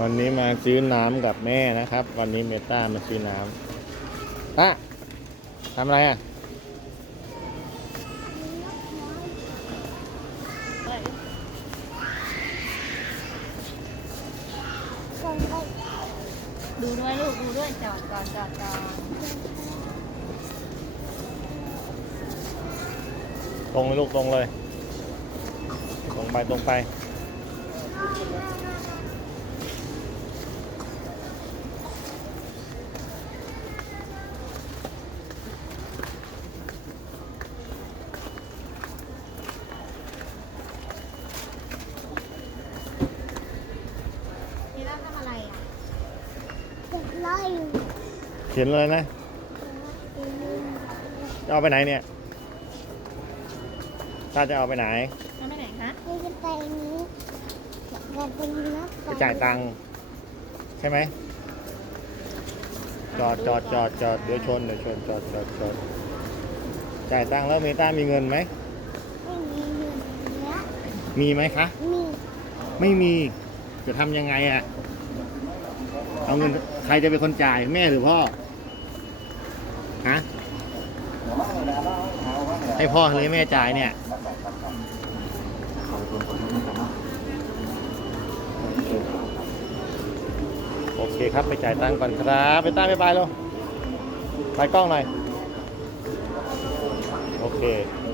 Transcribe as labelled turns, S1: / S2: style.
S1: วันนี้มาซื้อน้ำกับแม่นะครับ วันนี้เมต้ามาซื้อน้ำอะทำอะไรอะ
S2: ดูด้วยลูกดูด้วยจอดก่อนจอดก่อน
S1: ตรงเลยลูกตรงเลย ตรงไปตรงไป
S2: นี่เราทำอะไรอะ
S1: เขียนเลยนะจะเอาไปไหนเนี่ยตาจะเอาไปไหน
S2: ทำไปไหนคะ
S1: ไปจ่ายตังค์ใช่ไหมจอดจอดจอดจอดเดี๋ยวชนเดี๋ยวชนจอดจอดจอดจ่ายตังค์แล้วเมต้ามีเงินไหมมีไหมคะไม่มีจะทำยังไงอะ เงินใครจะเป็นคนจ่ายแม่หรือพ่อฮะให้พ่อหรือแม่จ่ายเนี่ยโอเคครับไปจ่ายตังค์ก่อนครับไปต้าบ๊ายบายแล้วไปกล้องหน่อยโอเค